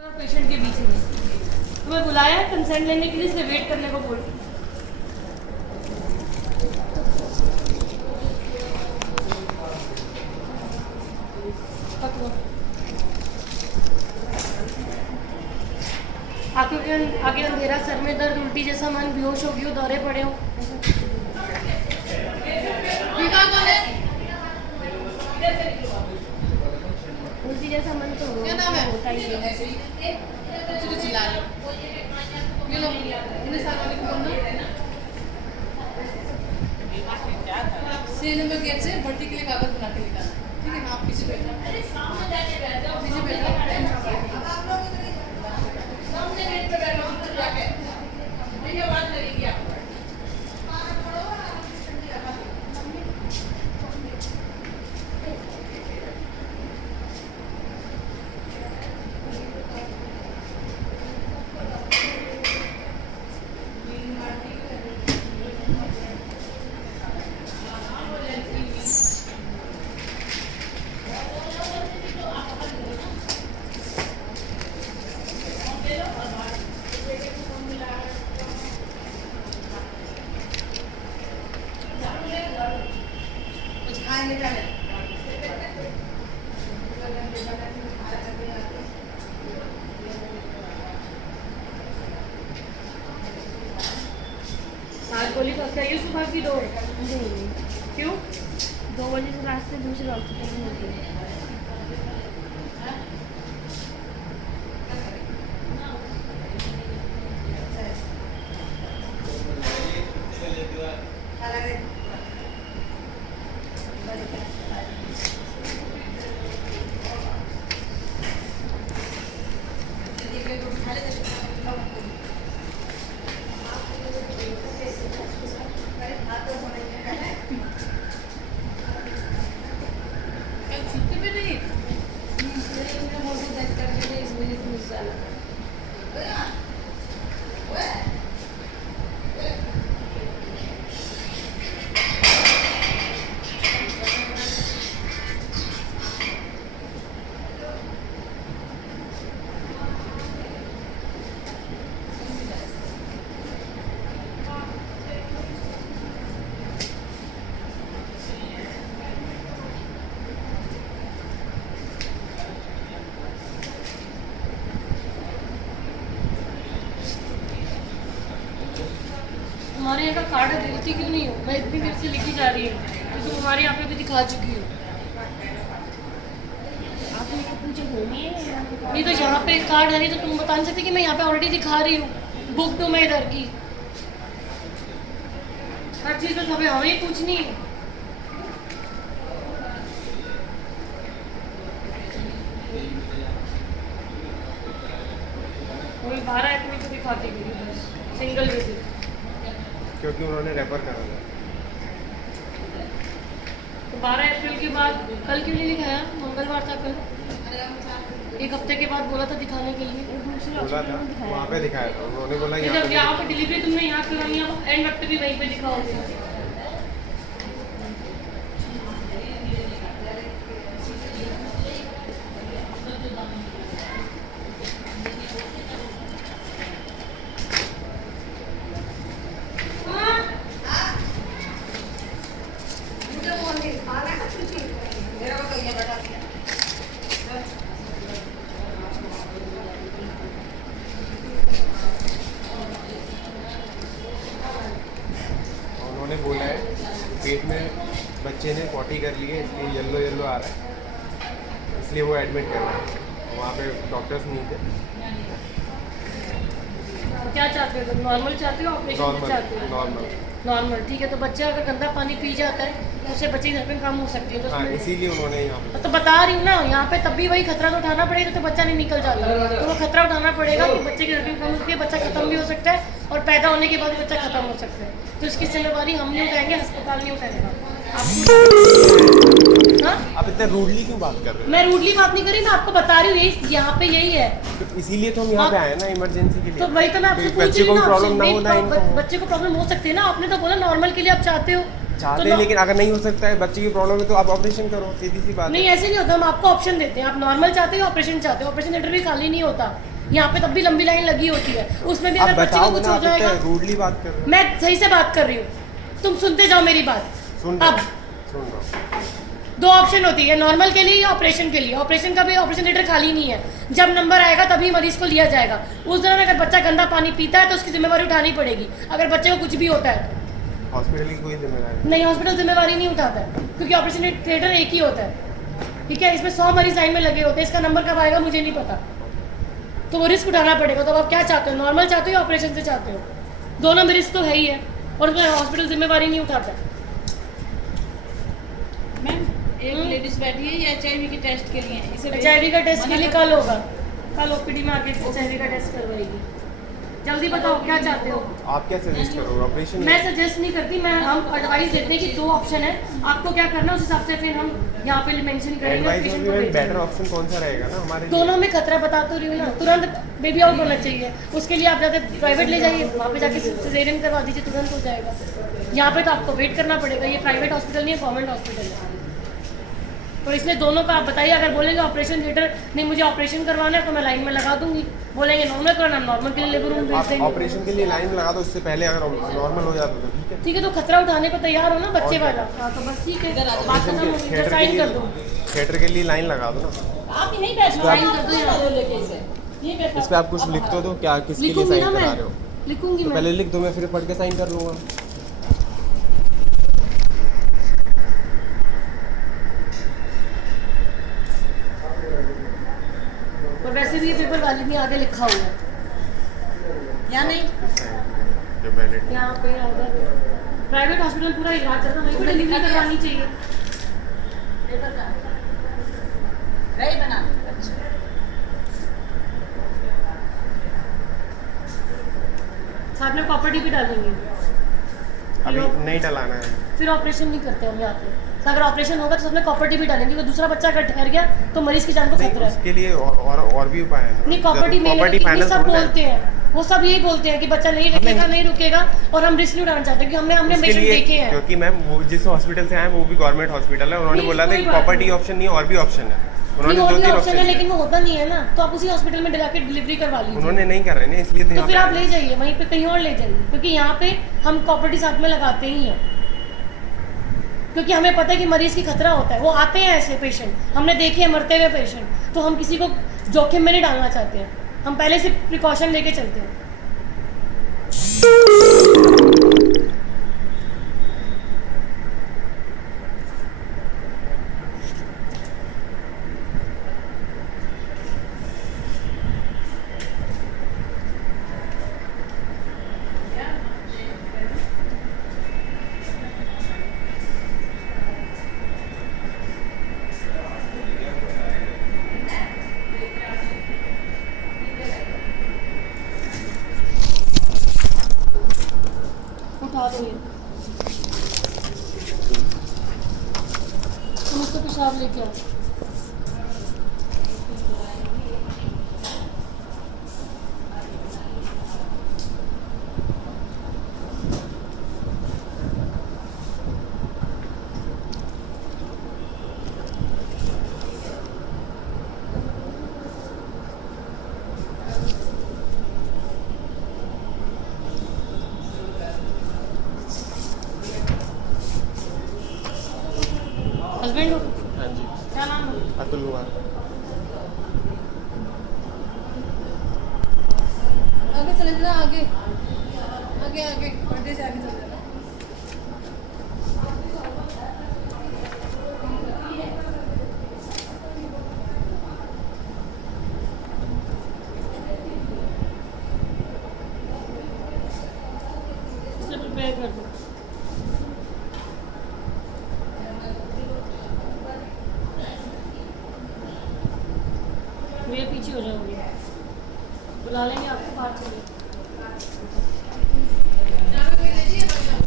और पेशेंट के बीच में तुम्हें बुलाया है कंसेंट लेने के लिए, इसलिए वेट करने को बोल। आगे अंधेरा, सर में दर्द, उल्टी जैसा मन, बेहोश हो गई हो, दौरे पड़े हो। उल्टी जैसा मन तो क्या नाम है? होता ही है। चिल्ला रहे हो। ये लो, इन्हें साथ वाले को बोलना। सी नंबर गेट से भर्ती के लिए कागज बना के निकालना, ठीक है ना? आप पीछे बैठो, पीछे बैठो। सामने गेट पे बैठो, जाके ये बात लगेगी आपको। आज गोली तो चाहिए सुबह की 2। क्यों? 2 बजे से रास्ते दूसरे हॉस्पिटल में होती है। छुट्टी पे नहीं हमारे यहाँ का कार्ड देती क्यों नहीं हो? मैं इतनी देर से लिखी जा रही हूँ तो तुम हमारे यहाँ पे भी दिखा चुकी हो। आप मेरे पूछे होनी है नहीं तो यहाँ पे कार्ड है नहीं तो तुम बता नहीं सकते कि मैं यहाँ पे ऑलरेडी दिखा रही हूँ। बुक तो मैं इधर की हर चीज़ तो हमें हमें पूछनी है। वही 12 एडमिट तो दिखाती थी बस सिंगल विजिट, क्योंकि उन्होंने रेफर करा था। तो 12 अप्रैल के बाद कल क्यों नहीं दिखाया? मंगलवार था कल, 1 हफ्ते के बाद बोला था दिखाने के लिए। बोला था वहाँ पे दिखाया था, उन्होंने बोला जब यहाँ यहाँ पे पे डिलीवरी तुमने यहाँ करवाई है, एंड वक्त भी वहीं पे दिखाओगे। उन्होंने बोला है पेट में बच्चे ने पॉटी कर ली है, इसलिए येलो येलो आ रहा है, इसलिए वो एडमिट कर रहा है। वहाँ पे डॉक्टर्स नहीं थे। क्या चाहते हो तुम? नॉर्मल चाहते हो ऑपरेशन चाहते हो? नॉर्मल। नॉर्मल ठीक है। तो बच्चा अगर गंदा पानी पी जाता है तो उससे बच्चे की धड़कन कम हो सकती है। तो हाँ, उसमें इसीलिए उन्होंने यहाँ पे तो बता रही हूँ ना, यहाँ पे तब भी वही खतरा तो उठाना पड़ेगा, तो बच्चा नहीं निकल जाता। तो वो खतरा उठाना पड़ेगा कि बच्चे की धड़कन कम होती है, बच्चा खत्म भी हो सकता है और पैदा होने के बाद बच्चा खत्म हो सकता है। तो इसकी जिम्मेवारी हम नहीं उठाएंगे, अस्पताल नहीं उठाएगा। हाँ? आप इतने रूडली क्यों बात कर रहे मैं रूडली बात नहीं कर रही, मैं आपको बता रही हूँ यही यहाँ पे यही है। हो? तो इसीलिए तो हम यहाँ पे आए ना, इमरजेंसी के लिए। तो वही तो मैं आपसे कोई पूछ बच्चे रही को हूँ ना, प्रॉब्लम ना हो ना आपसे इनको। बच्चे को प्रॉब्लम हो सकती है ना। आपने तो बोला नॉर्मल के लिए आप चाहते हो, चाहते तो हैं, लेकिन अगर नहीं हो सकता है, बच्चे की प्रॉब्लम है, तो आप ऑपरेशन करो, सीधी सी बात नहीं है। ऐसे नहीं होता। हम आपको ऑप्शन देते हैं, आप नॉर्मल चाहते हो ऑपरेशन चाहते हो, ऑपरेशन थिएटर भी खाली नहीं होता। यहाँ पे तब भी लंबी लाइन लगी होती है, उसमें भी आप अगर बच्चे को बताओ कुछ ना, हो आप जाएगा। इतने रूडली बात कर रहे हो। मैं सही से बात कर रही हूँ, तुम सुनते जाओ मेरी बात। सुन अब रहा हूँ। दो ऑप्शन होती है, नॉर्मल के लिए या ऑपरेशन के लिए। ऑपरेशन का भी ऑपरेशन थिएटर खाली नहीं है, जब नंबर आएगा तभी मरीज को लिया जाएगा। उस दौरान अगर बच्चा गंदा पानी पीता है तो उसकी जिम्मेवारी उठानी पड़ेगी, अगर बच्चे को कुछ भी होता है तो। हॉस्पिटल की कोई जिम्मेदारी नहीं, हॉस्पिटल जिम्मेवारी नहीं उठाता है, क्योंकि ऑपरेशन थिएटर एक ही होता है, ठीक है। इसमें 100 मरीज लाइन में लगे होते हैं, इसका नंबर कब आएगा मुझे नहीं पता, तो वो रिस्क उठाना पड़ेगा। तो आप क्या चाहते हो, नॉर्मल चाहते हो या ऑपरेशन से चाहते हो? दोनों में रिस्क तो है ही है, और उसमें हॉस्पिटल जिम्मेवारी नहीं उठाता। मैम एक लेडीज बैठी है ये HIV के टेस्ट के लिए, इसे HIV का टेस्ट के लिए कल होगा, कल OPD में आके HIV का टेस्ट करवाएगी। जल्दी बताओ क्या चाहते हो? आप क्या सजेस्ट करोगे, ऑपरेशन? मैं सजेस्ट नहीं करती, मैं हम एडवाइस देते हैं कि 2 ऑप्शन है, आपको क्या करना है उस हिसाब से फिर हम यहाँ पे मेंशन करेंगे। एडवाइस पेशेंट को में भेजेंगे। बेटर ऑप्शन कौन सा रहेगा ना हमारे लिए? दोनों में खतरा बता तो रही हूँ ना, तुरंत बेबी आउट होना चाहिए। उसके लिए आप जाते प्राइवेट ले जाइए, वहाँ पे जाके सिजेरियन करवा दीजिए, तुरंत हो जाएगा। यहाँ पे तो आपको वेट करना पड़ेगा, ये प्राइवेट हॉस्पिटल नहीं है, गवर्नमेंट हॉस्पिटल है। तो इसलिए दोनों का आप बताइए, अगर बोलेंगे ऑपरेशन थिएटर नहीं मुझे ऑपरेशन करवाना है तो मैं लाइन में लगा दूंगी, बोलेंगे नॉर्मल करवाना नॉर्मल के लिए लेबर रूम भेज आप देंगे। ऑपरेशन के लिए लाइन लगा दो, उससे पहले अगर नॉर्मल हो जाता तो ठीक है। ठीक है, तो खतरा उठाने को तैयार हो ना बच्चे वाला। हाँ तो बस ठीक है, बात खत्म हो गई, तो साइन कर दो। थिएटर के लिए लाइन लगा दो ना। आप यहीं बैठो, साइन कर दो यहाँ। लेके इसे यहीं बैठो। इस पे आप कुछ लिख तो दो, क्या किसके लिए लिखूंगी साइन ना करा मैं, रहे हो? लिखूंगी तो मैं। पहले लिख दो, मैं फिर पढ़ के साइन कर लूँगा। और वैसे भी ये पेपर वाले में आगे लिखा हुआ है, या नहीं जो वैलिड यहाँ पे प्राइवेट हॉस्पिटल पूरा इलाज चल रहा है, वहीं पे डिलीवरी करवानी चाहिए। रही बना। अच्छा साथ में प्रॉपर्टी भी डालेंगे, अभी नहीं डलाना है। फिर ऑपरेशन नहीं करते हम यहाँ पे। तो अगर ऑपरेशन होगा तो साथ में प्रॉपर्टी भी डालेंगे, क्योंकि दूसरा बच्चा अगर ठहर गया तो मरीज की जान को नहीं, खतरा है। उसके लिए और भी उपाय है ना। नहीं, प्रॉपर्टी में प्रॉपर्टी ये फाइनल सब बोलते हैं, वो सब यही बोलते हैं कि बच्चा नहीं रुकेगा नहीं रुकेगा, और हम रिस्क नहीं उठाना चाहते, क्योंकि हमने उसके पेशेंट लिए, देखे हैं। क्योंकि मैम वो जिस हॉस्पिटल से आए वो भी गवर्नमेंट हॉस्पिटल है, उन्होंने नहीं, बोला था कोई कि बात प्रॉपर्टी नहीं। ऑप्शन नहीं और भी ऑप्शन है। उन्होंने नहीं, और 2 भी 3 ऑप्शन है, लेकिन ऑप्शन वो होता नहीं है ना, तो आप उसी हॉस्पिटल में जाके डिलीवरी करवा लीजिए। उन्होंने नहीं कर रहे ना, इसलिए तो यहाँ फिर पे आप ले जाइए वहीं पे, कहीं और ले जाइए, क्योंकि यहाँ पे हम प्रॉपर्टी साथ में लगाते ही हैं, क्योंकि हमें पता है कि मरीज की खतरा होता है। वो आते हैं ऐसे पेशेंट, हमने देखे हैं मरते हुए पेशेंट, तो हम किसी को जोखिम में नहीं डालना चाहते हैं, हम पहले से प्रिकॉशन लेके चलते हैं। उठा दो ये, तुम उसको पेशाब लेके आओ। हस्बैंड हो? हाँ जी, क्या नाम है? अतुल कुमार। आगे चले जाना, आगे आगे आगे पर्दे से आगे चले जाना। इसे प्रिपेयर कर दो। मेरे पीछे हो जाओगे, बुला लेंगे आपको, बात करेंगे। यहाँ पे कोई ले जाइए।